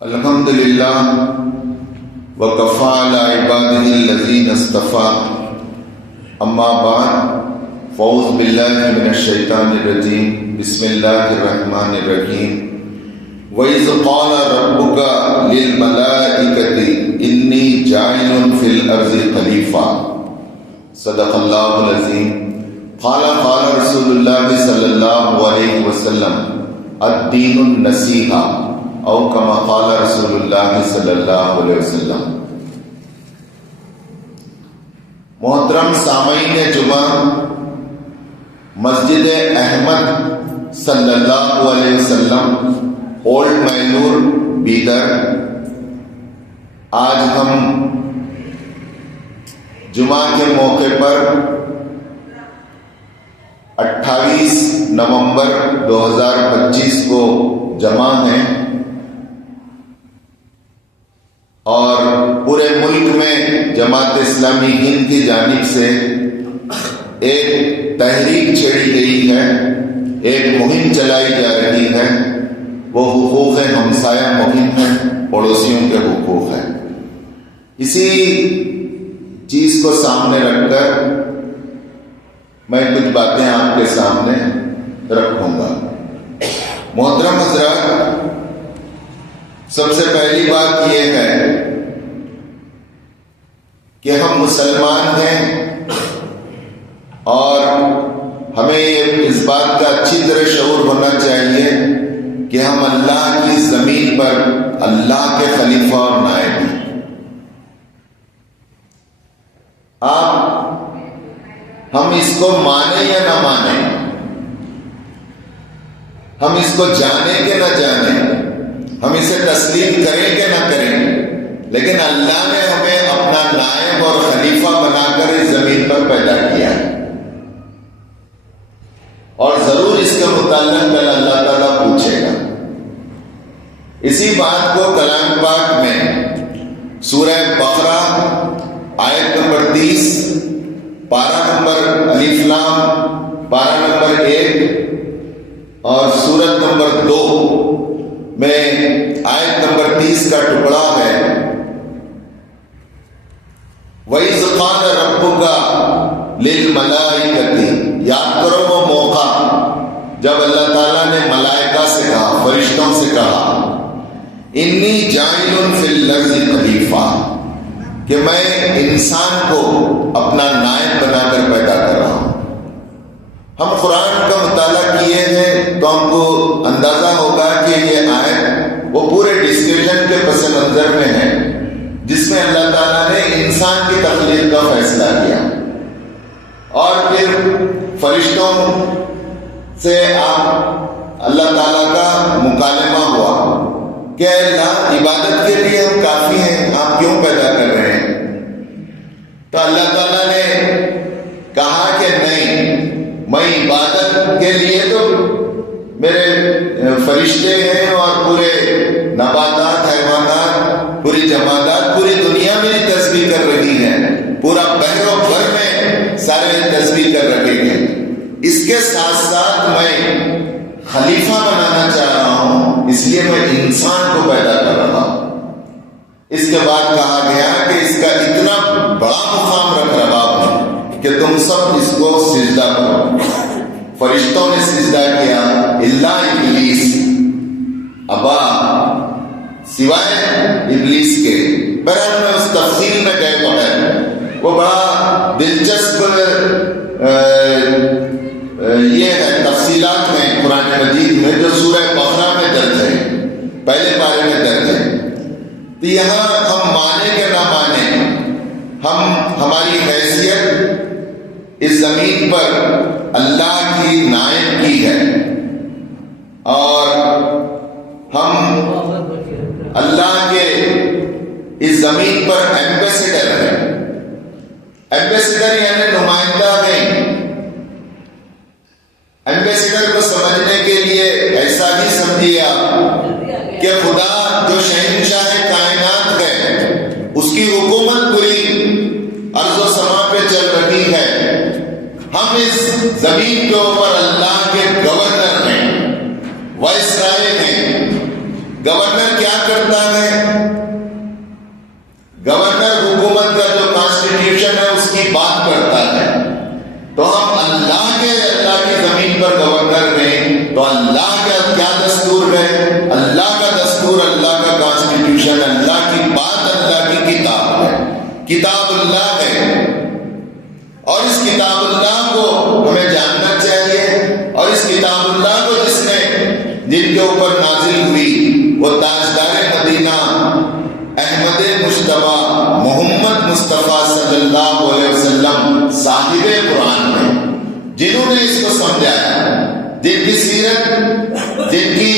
الحمد للہ وکفیٰ علی عبادہ الذین اصطفیٰ اما بعد فاعوذ باللہ من الشیطان الرجیم بسم اللہ الرحمن الرحیم وَإِذْ قَالَ رَبُّكَ لِلْمَلَائِكَةِ إِنِّي جَاعِلٌ فِي الْأَرْضِ خَلِيفَةً صدق اللہ العظیم قال رسول اللہ صلی اللہ علیہ وسلم الدین النصیحہ او کما قال رسول اللہ صلی اللہ علیہ وسلم۔ محترم سامعین جمعہ، مسجد احمد صلی اللہ علیہ وسلم اولڈ مینور بیدر، آج ہم جمعہ کے موقع پر 28 نومبر 2025 کو جمع ہیں اور پورے ملک میں جماعت اسلامی ہند کی جانب سے ایک تحریک چھیڑی گئی ہے، ایک مہم چلائی جا رہی ہے، وہ حقوق ہمسایہ مہم ہے، پڑوسیوں کے حقوق ہے۔ اسی چیز کو سامنے رکھ کر میں کچھ باتیں آپ کے سامنے رکھوں گا۔ محترم حضرات، سب سے پہلی بات یہ ہے کہ ہم مسلمان ہیں اور ہمیں اس بات کا اچھی طرح شعور ہونا چاہیے کہ ہم اللہ کی زمین پر اللہ کے خلیفہ اور نائب ہیں۔ ہم اس کو مانیں یا نہ مانیں، ہم اس کو جانیں کہ نہ جانیں، ہم اسے تسلیم کریں کہ نہ کریں، لیکن اللہ نے ہمیں اپنا نائب اور خلیفہ بنا کر اس زمین پر پیدا کیا ہے، اور ضرور اس کے متعلق کل اللہ تعالیٰ پوچھے گا۔ اسی بات کو کلام پاک میں سورہ بقرہ آیت نمبر 30، پارہ نمبر الف لام، پارہ نمبر 1 اور سورت نمبر 2 میں آیت نمبر 30 کا ٹکڑا ہے، وَإِذْ قَالَ رَبُّكَ لِلْمَلَائِكَةِ۔ یاد کرو وہ موقع جب اللہ تعالیٰ نے ملائکہ سے کہا، فرشتوں سے کہا، اِنِّي جَاعِلٌ فِي الْأَرْضِ خَلِيفَةً، کہ میں انسان کو اپنا نائب بنا کر پیدا کر رہا ہوں۔ ہم قرآن کا مطالعہ کیے ہیں تو ہم کو اندازہ ہوگا کہ یہ آیت وہ پورے ڈسکشن کے پس منظر میں ہے جس میں اللہ تعالیٰ نے انسان کی تخلیق کا فیصلہ کیا، اور پھر فرشتوں سے اللہ تعالیٰ کا مکالمہ ہوا کہ اللہ، عبادت کے لیے ہم کافی ہیں، آپ کیوں پیدا کر رہے ہیں؟ تو اللہ تعالیٰ نے کہا کہ نہیں، میں عبادت کے لیے تو میرے فرشتے ہیں اور پورے نباتات، حیوانات، پوری جمادات، پوری دنیا میری تسبیح کر رہی ہے، پورا بحر و بھر میں سارے تسبیح کر رہے ہیں۔ اس کے ساتھ ساتھ میں خلیفہ بنانا چاہ رہا ہوں، اس لیے میں انسان کو پیدا کر رہا ہوں۔ اس کے بعد کہا گیا کہ اس کا اتنا بڑا مقام رکھ رہا ہوں کہ تم سب اس کو سجدہ کرو۔ فرشتوں نے سجدہ کیا، الا ابلیس ابا، سوائے ابلیس کے۔ بہرحال میں اس تفصیل میں گئے بغیر، وہ بڑا دلچسپ یہ ہے تفصیلات میں قرآن مجید میں جو سورہ بقرہ میں درج ہے، پہلے پارے میں درج ہے۔ تو یہاں ہم مانیں کہ نہ مانیں، ہماری حیثیت اس زمین پر اللہ کی نائب کی ہے، اور ہم اللہ کے اس زمین پر ایمبیسیڈر ہیں۔ ایمبیسیڈر یعنی نمائندہ ہیں۔ ایمبیسیڈر کو سمجھنے کے لیے ایسا ہی سمجھیے آپ کہ خدا جو شہنشاہ کائنات ہے، اس کی حکومت پوری ارض و سما پہ چل رہی ہے، ہم اس زمین کے اوپر اللہ کے گورنر ہیں، وائسرائے ہیں، گورنر کیا کرتا ہے؟ گورنر حکومت کا جو کانسٹیٹیوشن ہے اس کی بات کرتا ہے. تو ہم اللہ کی زمین پر گورنر ہیں تو اللہ کا کیا دستور ہے؟ اللہ کا دستور، اللہ کا کانسٹیٹیوشن، اللہ کی بات، اللہ کی کتاب ہے، کتاب اللہ ہے. اور اس کتاب اللہ کو ہمیں جاننا چاہیے. اور اس کتاب اللہ کو جن کے اوپر نازل ہوئی وہ تاجدار مدینہ احمد مجتبی محمد مصطفیٰ صلی اللہ علیہ وسلم صاحب قرآن ہیں، جنہوں نے اس کو سمجھایا، جن کی سیرت، جن کی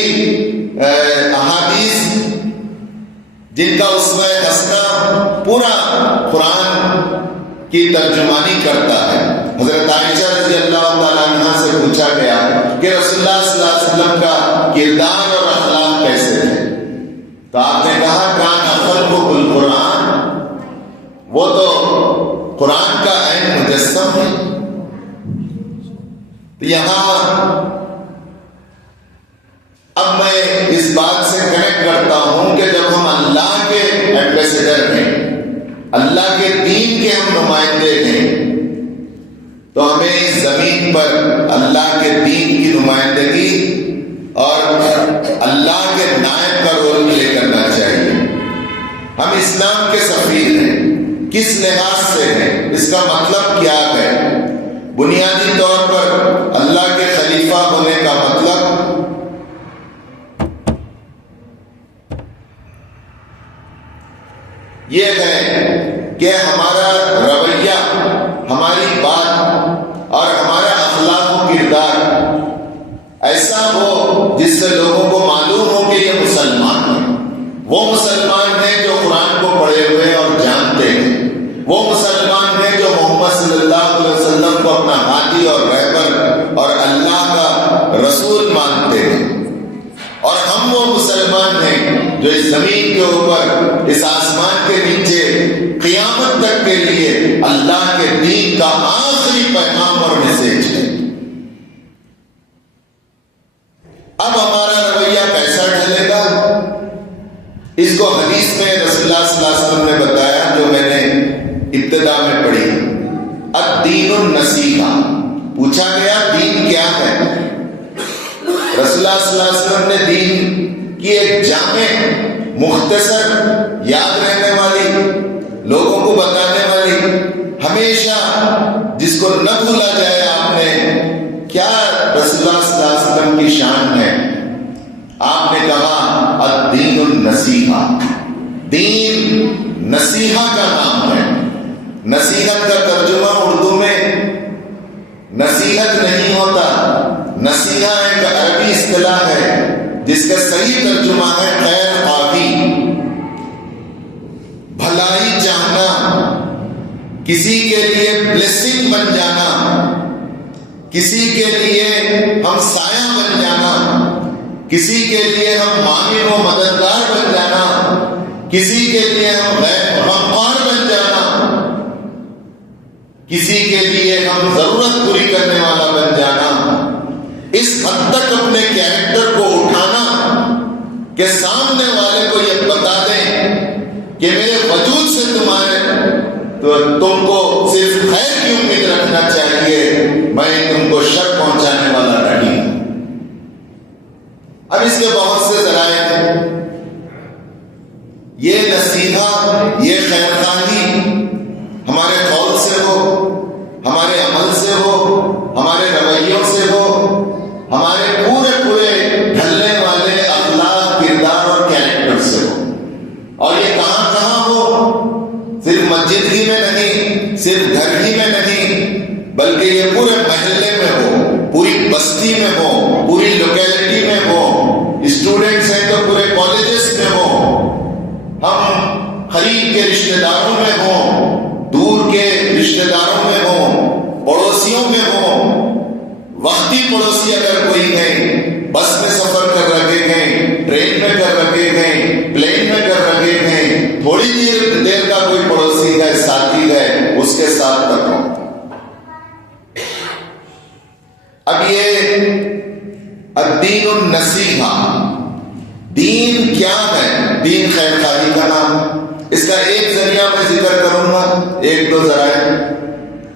احادیث، جن کا اسوہ حسنہ پورا قرآن کی ترجمانی کرتا ہے. حضرت عائشہ رضی اللہ تعالیٰ عنہ سے پوچھا گیا کہ رسول اللہ صلی اللہ علیہ وسلم کا کردار اور اخلاق کیسے تھے؟ تو آپ نے کہا کان خلقہ القرآن، وہ تو قرآن کا عین مجسم ہے. یہاں اب میں اس بات سے کنیکٹ کرتا ہوں کہ جب ہم اللہ کے ایمبیسڈر ہیں، اللہ کے دین کے ہم نمائندے ہیں، تو ہمیں اس زمین پر اللہ کے دین کی نمائندگی اور اللہ کے نائب کا رول پلے کرنا چاہیے. ہم اسلام کے سفیر ہیں. کس لحاظ سے ہیں؟ اس کا مطلب کیا ہے؟ بنیادی طور پر اللہ کے خلیفہ ہونے کا مطلب یہ ہے کہ ہمارا رویہ، ہماری بات اور ہمارا اخلاق و کردار ایسا ہو جس سے لوگوں کو معلوم ہو کہ یہ مسلمان ہیں. وہ مسلمان ہیں جو قرآن کو پڑھے ہوئے اور جانتے ہیں. وہ مسلمان ہیں جو محمد صلی اللہ علیہ وسلم کو اپنا ہادی اور رہبر اور اللہ کا رسول مانتے ہیں. اور ہم وہ مسلمان ہیں جو اس زمین کے اوپر، اس آسمان کے نیچے قیامت تک کے لیے اللہ کے دین کا آخری پیغام اور میسج ہے. اب ہمارا رویہ کیسا ڈھلے گا؟ اس کو حدیث میں رسول اللہ صلی اللہ علیہ وسلم نے بتایا، جو میں نے ابتدا میں پڑھی. الدین النصیحہ. پوچھا گیا دین کیا ہے؟ رسول اللہ صلی اللہ علیہ وسلم نے دین کی ایک جامع، مختصر، یاد رہنے والی، لوگوں کو بتانے والی، ہمیشہ جس کو نہ بھولا جائے. آپ نے کیا رسول اللہ صلی اللہ علیہ وسلم کی شان ہے؟ آپ نے کہا الدین النصیحہ. دین نصیحہ کا نام ہے. نصیحت کا ترجمہ اردو میں نصیحت نہیں ہوتا. نصیحہ ایک عربی اصطلاح ہے جس کا صحیح ترجمہ ہے خیر خواہی، بھلائی چاہنا، کسی کے لیے بلیسنگ بن جانا، کسی کے لیے ہم سایہ بن جانا، کسی کے لیے ہم معاون و مددگار بن جانا، کسی کے لیے ہم غمخوار بن جانا، کسی کے لیے ہم ضرورت پوری کرنے والا بن جانا. اس حد تک اپنے کیریکٹر کو اٹھانا کہ سامنے والے کو یہ بتا دیں کہ میرے وجود سے تم کو صرف خیر کی امید رکھنا چاہیے، میں تم کو شر پہنچانے والا نہیں ہوں. اب اس کے بہت سے ذرائع ہیں. یہ نصیحت، یہ خیر خواہی ہمارے قول سے ہو، ہمارے عمل سے ہو، ہمارے رویوں سے ہو، ہمارے پورے ڈھلنے والے اخلاق، کردار اور کیریکٹر سے ہو. اور یہ کہاں کہاں ہو؟ صرف مسجد ہی میں نہیں، صرف گھر ہی میں نہیں، بلکہ یہ پورے محلے میں ہو، پوری بستی میں ہو، پوری لوکیلٹی میں ہو. اسٹوڈنٹس ہیں تو پورے کالجز میں ہو، ہم قریب کے رشتہ داروں میں ہوں، دور کے رشتہ داروں میں ہوں، پڑوسیوں میں ہوں. وقتی پڑوسی اگر کوئی ہے، بس میں سفر کر رکھے گئے، ٹرین میں کر رکھے گئے، پلین میں کر رکھے گئے، تھوڑی دیر کا کوئی پڑوسی ہے، ساتھی ہے، اس کے ساتھ تک ہو. اب یہ الدین النصیحہ، دین کیا ہے؟ دین خیر خواہی کا نام. اس کا ایک ذریعہ میں ذکر کروں گا، ایک دو ذرائع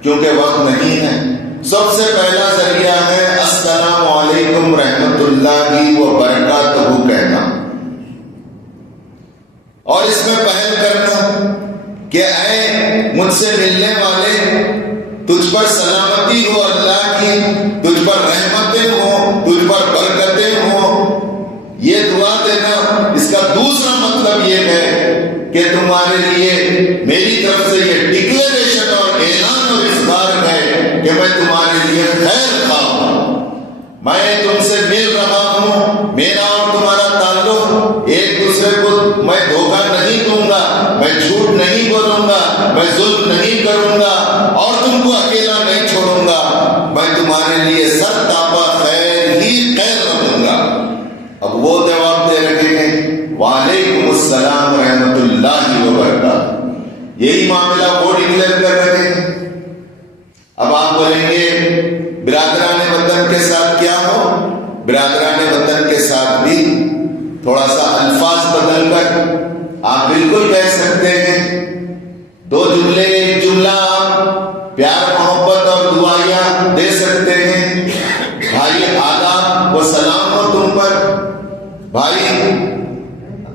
کیونکہ وقت نہیں ہے. سب سے پہلا ذریعہ ہے السلام علیکم رحمت اللہ وبرکاتہ کہنا، اور اس میں پہل کرنا کہ اے مجھ سے ملنے والے، تجھ پر سلامتی ہو اللہ کی، تجھ پر رحمتیں ہوں، تجھ پر برکتیں ہوں. یہ دعا دینا. اس کا دوسرا مطلب یہ ہے کہ تمہارے لیے میری طرف سے یہ ڈکلیریشن اور اعلان اور اخبار ہے کہ میں تمہارے لیے خیر خواہ ہوں. میں تم سے مل رہا ہوں. میرا اور تمہارا تعلق ایک دوسرے کو، میں دھوکہ نہیں دوں گا، میں جھوٹ نہیں بولوں گا، میں ظلم نہیں کروں گا اور تم کو اکیلا نہیں چھوڑوں گا. میں تمہارے لیے سر تاپا خیر ہی خیر رکھوں گا. اب وہ جواب دے رہے ہیں وعلیکم السلام رحمت اللہ وبرکاتہ. یہی معاملہ وہ ڈکلیئر کر رہے ہیں. اب آپ بولیں گے برادران وطن کے ساتھ کیا ہو؟ برادران وطن کے ساتھ بھی تھوڑا سا الفاظ بدل کر آپ بالکل کہہ سکتے ہیں. دو جملے، ایک جملہ آپ پیار محبت اور دعائیاں دے سکتے ہیں. بھائی آداب و سلام ہو تم پر، بھائی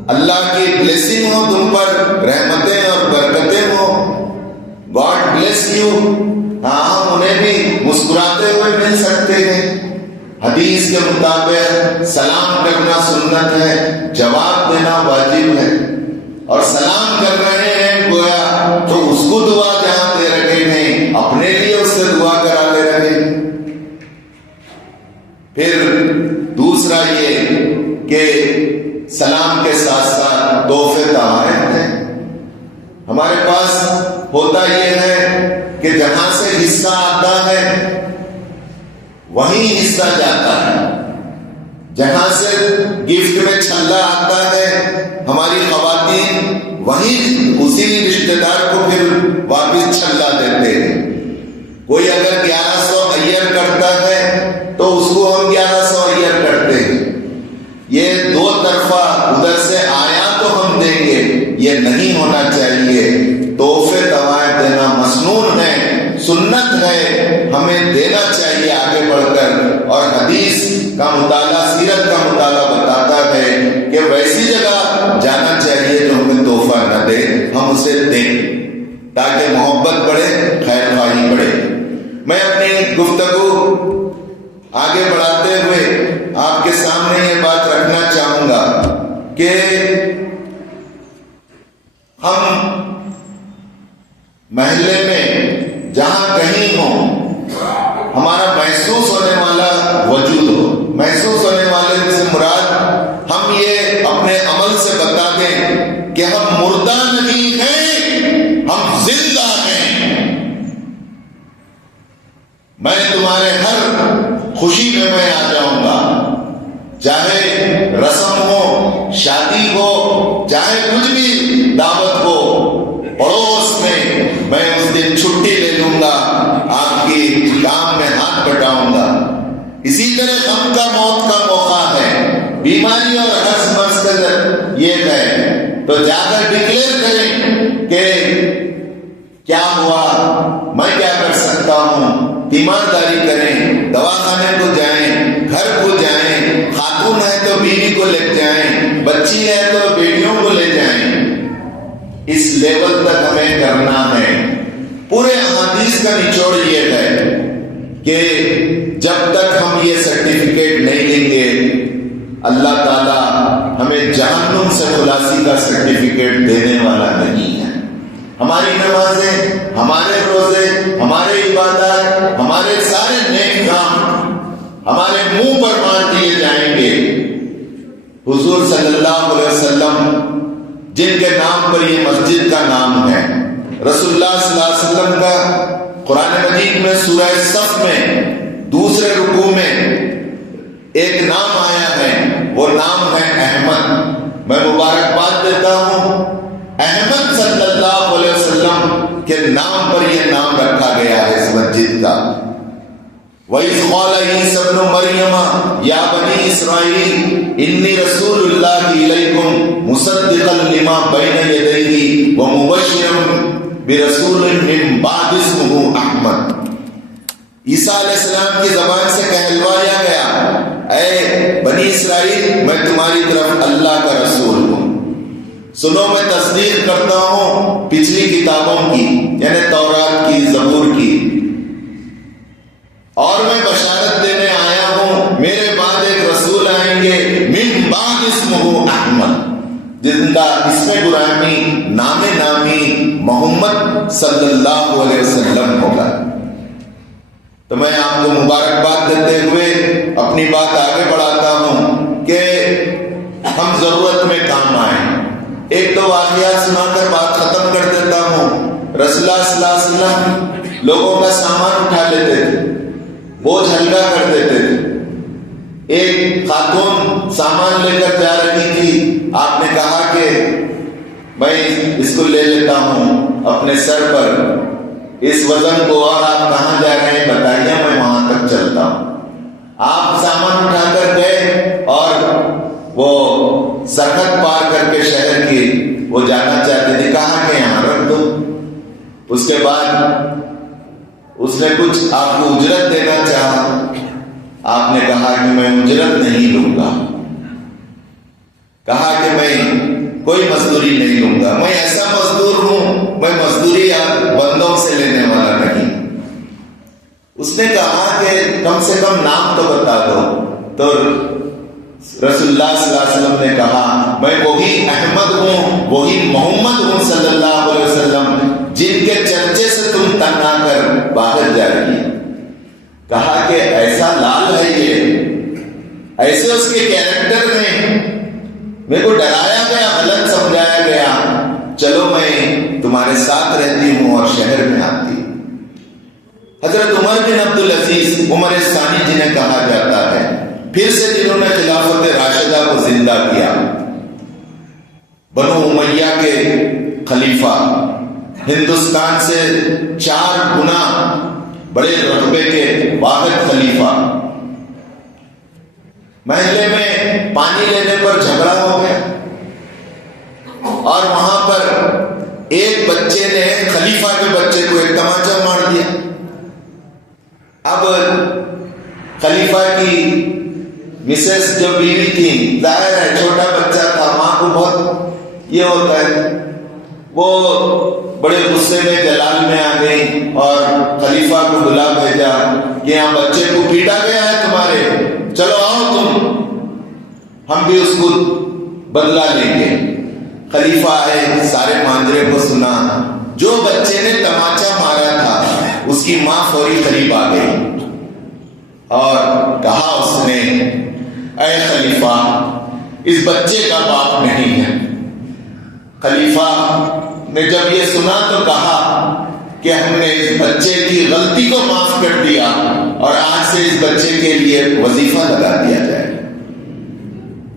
اللہ کی بلیسنگ ہو تم پر، رحمتیں اور برکتیں ہو، گاڈ بلیس یو. ہاں ہم انہیں بھی مسکراتے ہوئے مل سکتے ہیں. حدیث کے مطابق سلام کرنا سنت ہے، جواب دینا واجب ہے. اور سلام کر رہے ہیں گویا تو اس کو دعا جہاں دے رہے ہیں اپنے لیے اس سے دعا کرا لے رہے ہیں. پھر دوسرا یہ کہ سلام کے ساتھ ساتھ تحفے تحائف ہیں. ہمارے پاس ہوتا یہ ہے کہ جہاں سے حصہ آتا ہے وہیں حصہ جاتا ہے. جہاں سے گفٹ میں چھلا آتا ہے ہماری خواتین وہیں اسی رشتہ دار کو پھر واپس چھلا دیتے ہیں. کوئی اگر 1100 ایئر کرتا ہے تو اس کو ہم 1100 ایئر کرتے ہیں. یہ دو طرفہ ادھر سے آیا تو ہم دیں گے، یہ نہیں ہونا چاہیے. تحفے تحائف دینا مسنون ہے، سنت ہے، ہمیں دینا چاہیے آگے بڑھ کر. اور حدیث کا مطالعہ، سیرت کا مطالعہ بتاتا ہے کہ ویسی جگہ جانا چاہیے جو ہمیں تحفہ نہ دے، ہم اسے دیں تاکہ محبت بڑھے، خیر خواہی بڑھے. میں اپنی گفتگو آگے بڑھاتے ہوئے آپ کے سامنے یہ بات رکھنا چاہوں گا کہ ہم محلے میں جہاں کہیں ہوں ہمارا محسوس ہونے والا وجود ہو. محسوس ہونے والے سے مراد ہم یہ اپنے عمل سے بتا دیں کہ ہم مردہ نہیں ہیں، ہم زندہ ہیں. میں تمہارے ہر خوشی میں آ جاؤں گا، چاہے رسم ہو، شادی ہو، چاہے کچھ بھی دعوت ہو، پڑوس میں اس دن چھٹی لے لوں گا، آپ کی کام میں ہاتھ بٹاؤں گا. اسی طرح غم کا، موت کا موقع ہے، بیماری اور ہنس مرض کا یہ ہے تو جا کر ڈکلیئر کریں کہ کیا ہوا، میں کیا کر سکتا ہوں. ایمانداری کریں، دواخانے کو جائیں، گھر کو جائیں، خاتون ہے تو بیوی کو لے جائیں، بچی ہے تو بیٹیوں کو لے جائیں. اس لیول تک ہمیں کرنا ہے. پورے احادیث کا نچوڑ یہ ہے کہ جب تک ہم یہ سرٹیفکیٹ نہیں لیں گے اللہ تعالیٰ ہمیں جہنم سے خلاصی کا سرٹیفکیٹ دینے والا نہیں ہے. ہماری نمازیں، ہمارے روزے، ہمارے عبادات، ہمارے سارے نیک کام ہمارے منہ پر مار دیے جائیں گے. حضور صلی اللہ علیہ وسلم جن کے نام پر یہ مسجد کا نام ہے، رسول اللہ صلی اللہ علیہ وسلم کا قرآن مجید میں سورہ صف میں دوسرے رکوع میں ایک نام آیا ہے، وہ نام ہے احمد. میں مبارکباد دیتا ہوں، احمد صلی اللہ علیہ وسلم کے نام پر یہ نام رکھا گیا ہے اس مسجد کا. وَإِذْ قَالَ عِيسَى ابْنُ مَرْيَمَ يَا بَنِي إِسْرَائِيلَ إِنِّي رَسُولُ اللَّهِ إِلَيْكُمْ مُصَدِّقًا لِمَا بَيْنَ يَدَيْهِ وَمُبَشِّرًا بِرَسُولٍ مِّن بَعْدِي اسْمُهُ أَحْمَدُ۔ عیسیٰ علیہ السلام کی زبان سے کہلوایا گیا، اے بنی اسرائیل، میں تمہاری طرف اللہ کا رسول ہوں، سنو میں تصدیق کرتا ہوں پچھلی کتابوں کی، یعنی تورات کی، زبور کی، اور میں بشارت دینے آیا ہوں میرے بعد ایک رسول آئیں گے، من بعد اسمہ احمد، جن کا اسم گرامی نام نامی محمد صلی اللہ علیہ وسلم ہوگا۔ تو میں آپ کو مبارکباد دیتے ہوئے اپنی بات آگے بڑھاتا ہوں کہ ہم ضرورت میں کام آئیں۔ ایک دو واقعات سنا کر بات ختم کر دیتا ہوں۔ رسول اللہ صلی اللہ علیہ وسلم لوگوں کا سامان اٹھا لیتے تھے، بوجھ ہلکا کر دیتے تھے۔ ایک خاتون سامان لے کر جا رہی تھی، آپ نے کہا کہ میں اس کو لے لیتا ہوں اپنے سر پر، اس وزن کو، اور آپ کہاں جا رہے ہیں بتائیے، میں وہاں تک چلتا ہوں۔ آپ سامان اٹھا کر گئے اور وہ سرحد پار کر کے شہر کی وہ جانا چاہتے تھے، کہا کہ یہاں رکھ دو۔ اس کے بعد اس نے کچھ آپ کو اجرت دینا چاہا، آپ نے کہا کہ میں اجرت نہیں لوں گا، کہا کہ میں کوئی مزدوری نہیں لوں گا، میں ایسا مزدور ہوں، میں مزدوری بندوں سے لینے والا نہیں۔ اس نے کہا کہ کم سے کم نام تو بتا دو، تو رسول اللہ صلی اللہ علیہ وسلم نے کہا میں وہی احمد ہوں، وہی محمد ہوں صلی اللہ علیہ وسلم، جن کے چرچے سے تم تنگ آ کر باہر جا رہی ہے۔ کہا کہ ایسا لال ہے یہ، ایسے اس کے کیریکٹر میں میرے کو ڈرایا گیا، غلط سمجھایا گیا، چلو میں تمہارے ساتھ رہتی ہوں اور شہر میں آتی ہوں۔ حضرت عمر بن عبدالعزیز، عمر ثانی جنہیں کہا جاتا ہے، پھر سے جنہوں نے خلافت راشدہ کو زندہ کیا، بنو امیہ کے خلیفہ، ہندوستان سے 4 گنا بڑے رقبے کے واحد خلیفہ، محلے میں پانی لینے پر جھگڑا ہو گیا اور وہاں پر ایک بچے نے خلیفہ کے بچے کو ایک تماچا مار دیا۔ اب خلیفہ کی مسز جو بیوی تھی، ظاہر ہے چھوٹا بچہ تھا، ماں کو بہت یہ ہوتا ہے، وہ بڑے غصے میں جلال میں آ گئی اور خلیفہ کو بلا بھیجا کہ یہاں بچے کو پیٹا گیا ہے تمہارے، چلو آؤ تم، ہم بھی اس کو بدلہ لیں گے۔ خلیفہ آئے، سارے ماجرے کو سنا، جو بچے نے تماچا مارا تھا اس کی ماں فوری قریب آ گئی اور کہا اس نے، اے خلیفہ، اس بچے کا باپ نہیں ہے۔ خلیفہ نے جب یہ سنا تو کہا کہ ہم نے اس بچے کی غلطی کو معاف کر دیا اور آج سے اس بچے کے لیے وظیفہ لگا دیا جائے۔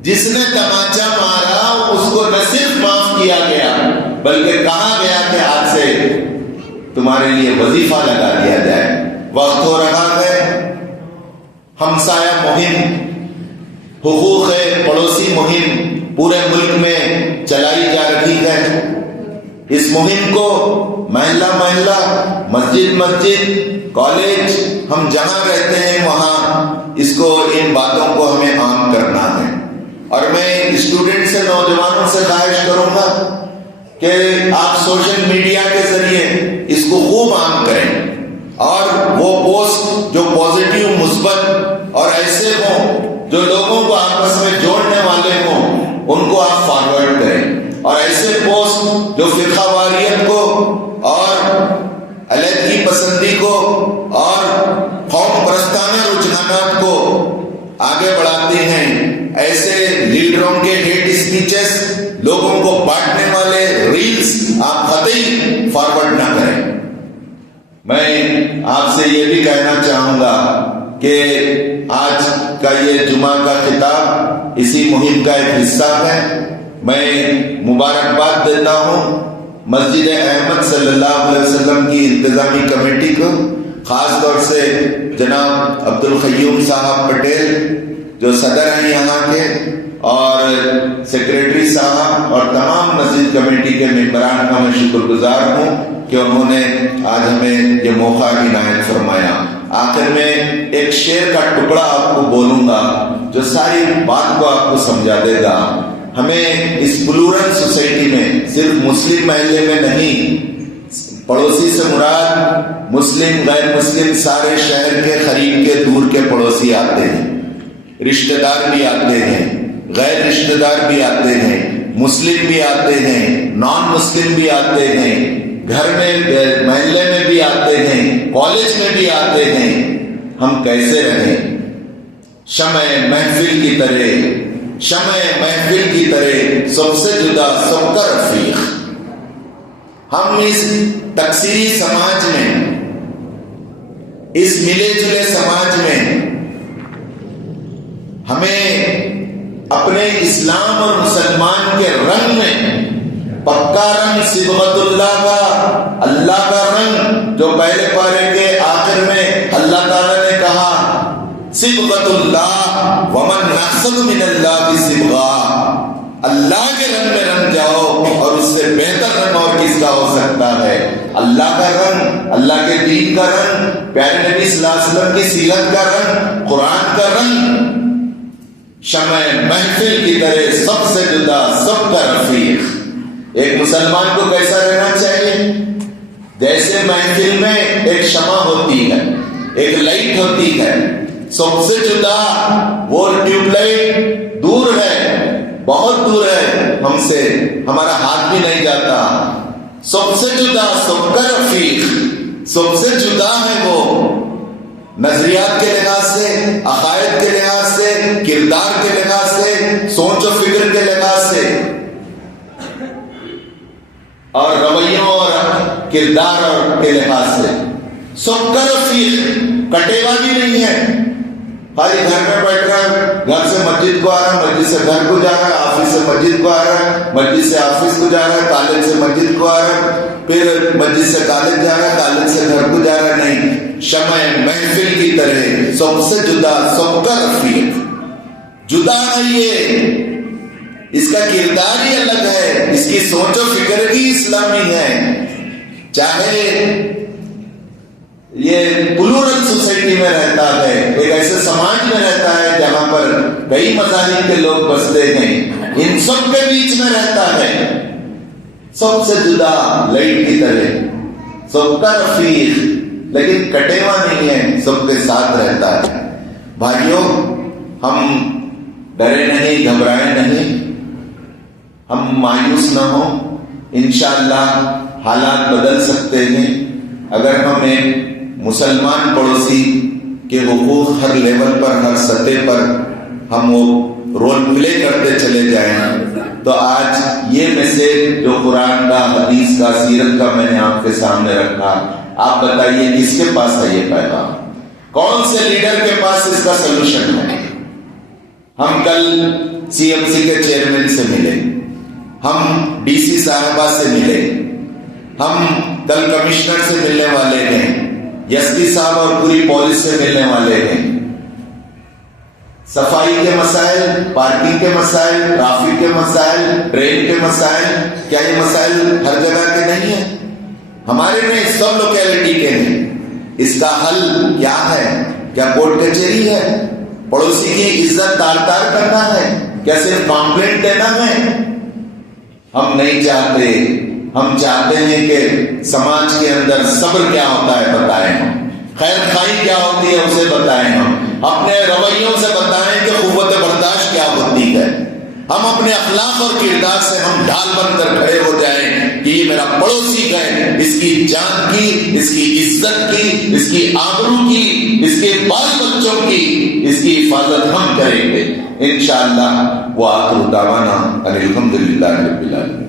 جس نے تماچا مارا اس کو نہ صرف معاف کیا گیا بلکہ کہا گیا کہ آج سے تمہارے لیے وظیفہ لگا دیا جائے۔ وقت ہو رہا ہے، ہمسایہ مہم، حقوق پڑوسی مہم پورے ملک میں چلائی جا رہی ہے۔ اس مہم کو محلہ محلہ، مسجد مسجد، کالج، ہم جہاں رہتے ہیں وہاں اس کو، ان باتوں کو ہمیں عام کرنا ہے۔ اور میں اسٹوڈنٹ سے، نوجوانوں سے خواہش کروں گا کہ آپ سوشل میڈیا کے ذریعے اس کو خوب عام کریں اور وہ پوسٹ جو پازیٹیو، مثبت اور ایسے ہوں جو لوگوں کو آپس میں جوڑنے والے ہوں ان کو آپ فارورڈ کریں، اور ایسے پوسٹ جو فرقہ واریت کو اور علیحدگی پسندی کو اور قوم پرستانہ رجحانات کو آگے بڑھاتے ہیں، ایسے لیڈروں کے ہیٹ اسپیچز، لوگوں کو بانٹنے والے ریلز آپ قطعی فارورڈ نہ کریں۔ میں آپ سے یہ بھی کہنا چاہوں گا کہ آج کا یہ جمعہ کا خطاب اسی مہم کا ایک حصہ ہے۔ میں مبارکباد دیتا ہوں مسجد احمد صلی اللہ علیہ وسلم کی انتظامی کمیٹی کو خاص طور سے جناب عبدالقیوم صاحب پٹیل جو صدر ہیں یہاں کے، اور سیکریٹری صاحب اور تمام مسجد کمیٹی کے ممبران کا میں شکر گزار ہوں کہ انہوں نے آج ہمیں یہ موقع عنایت فرمایا۔ آخر میں ایک شعر کا ٹکڑا آپ کو بولوں گا جو ساری بات کو آپ کو سمجھا دے گا۔ ہمیں اس پلورل سوسائٹی میں صرف مسلم محلے میں نہیں، پڑوسی سے مراد مسلم غیر مسلم سارے شہر کے قریب کے دور کے پڑوسی آتے ہیں، رشتہ دار بھی آتے ہیں، غیر رشتہ دار بھی آتے ہیں، مسلم بھی آتے ہیں، نان مسلم بھی آتے ہیں، گھر میں محلے میں بھی آتے ہیں، کالج میں بھی آتے ہیں۔ ہم کیسے رہیں؟ شمع محفل کی طرح، شمع محفل کی طرح، سب سے جدا سب کا رفیق۔ ہم اس تکثیری سماج میں، اس ملے جلے سماج میں، ہمیں اپنے اسلام اور مسلمان کے رنگ میں پکا رنگ صبغت اللہ کا، اللہ کا رنگ جو پہلے پارے کے آخر میں اللہ تعالیٰ نے کہا صبغت اللہ ومن احسن من اللہ کی صبغہ، اللہ کے رنگ میں رنگ جاؤ، اور اس سے بہتر رنگ اور کس کا ہو سکتا ہے؟ اللہ کا رنگ، اللہ کے دین کا رنگ، پیارے نبی صلی اللہ علیہ وسلم کی سیرت کا رنگ، قرآن کا رنگ۔ شمع محفل کی طرح سب سے جدا سب کا رفیق۔ ایک مسلمان کو کیسا رہنا چاہیے؟ جیسے محفل میں ایک شمع ہوتی ہے، ایک لائٹ ہوتی ہے، سب سے جدا وہ ٹیوب لائٹ دور ہے، بہت دور ہے ہم سے، ہمارا ہاتھ بھی نہیں جاتا۔ سب سے جدا سب کا رفیق، سب سے جدا ہے وہ نظریات کے لحاظ سے، عقائد کے لحاظ سے، کردار کے لحاظ سے، سوچ و فکر کے لحاظ سے، اور رویوں اور کردار کے لحاظ سے سب کا رفیق، کٹیوا بھی نہیں ہے۔ خالی گھر میں بیٹھ رہا ہے، گھر سے مسجد کو آ رہا ہے، مسجد سے گھر کو جا رہا ہے، آفس سے مسجد کو آ رہا ہے، مسجد سے آفس کو جا رہا ہے، کالج سے مسجد کو آ رہا ہے، پھر مسجد سے کالج جا رہا ہے، کالج سے گھر کو جا رہا ہے۔ نہیں، شمع محفل کی طرح سب سے جدا سب کا رفیق، جدا ہے یہ، اس کا کردار ہی الگ ہے، اس کی سوچ و فکر بھی اسلامی ہے۔ چاہے یہ پلورل سوسائٹی میں رہتا ہے، ایک ایسے سماج میں رہتا ہے جہاں پر کئی مذاہب کے لوگ بستے ہیں، ان سب کے بیچ میں رہتا ہے، سب سے جدا لائٹ کی طرح سب کا رفیق، لیکن کٹیوا نہیں ہے، سب کے ساتھ رہتا ہے۔ بھائیوں، ہم ڈرے نہیں، گھبرائے نہیں، ہم مایوس نہ ہوں، انشاءاللہ حالات بدل سکتے ہیں اگر ہم ایک مسلمان پڑوسی کے حقوق ہر لیول پر، ہر سطح پر ہم وہ رول پلے کرتے چلے جائیں۔ تو آج یہ میسج جو قرآن کا، حدیث کا، سیرت کا میں نے آپ کے سامنے رکھا، آپ بتائیے کس کے پاس ہے یہ پیغام؟ کون سے لیڈر کے پاس اس کا سلوشن ہے؟ ہم کل سی ایم سی کے چیئرمین سے ملے، ہم ڈی سی صاحبہ سے ملے، ہم کل کمشنر سے ملنے والے ہیں، ایس پی صاحب اور پوری پولیس سے ملنے والے ہیں۔ صفائی کے مسائل، پارکنگ کے مسائل، ٹریفک کے مسائل، ٹرین کے مسائل، کیا یہ مسائل ہر جگہ کے نہیں ہیں؟ ہمارے میں سب لوکیلٹی کے ہیں۔ اس کا حل کیا ہے؟ کیا کورٹ کچہری ہے؟ پڑوسی کی عزت تار تار کرنا ہے؟ کیا صرف کمپلینٹ دینا ہے؟ ہم نہیں چاہتے، ہم چاہتے ہیں کہ سماج کے اندر صبر کیا ہوتا ہے بتائیں ہم، خیر خواہی کیا ہوتی ہے اسے بتائیں ہم، اپنے رویوں سے بتائیں کہ قوت برداشت کیا ہوتی ہے، ہم اپنے اخلاق اور کردار سے ہم ڈھال بن کر کھڑے ہو جائیں کہ یہ میرا پڑوسی ہے، اس کی جان کی، اس کی عزت کی، اس کی آبرو کی، اس کے بال بچوں کی، اس کی حفاظت ہم کریں گے انشاءاللہ۔ وآخر دعوانا ان الحمد للہ رب العالمین۔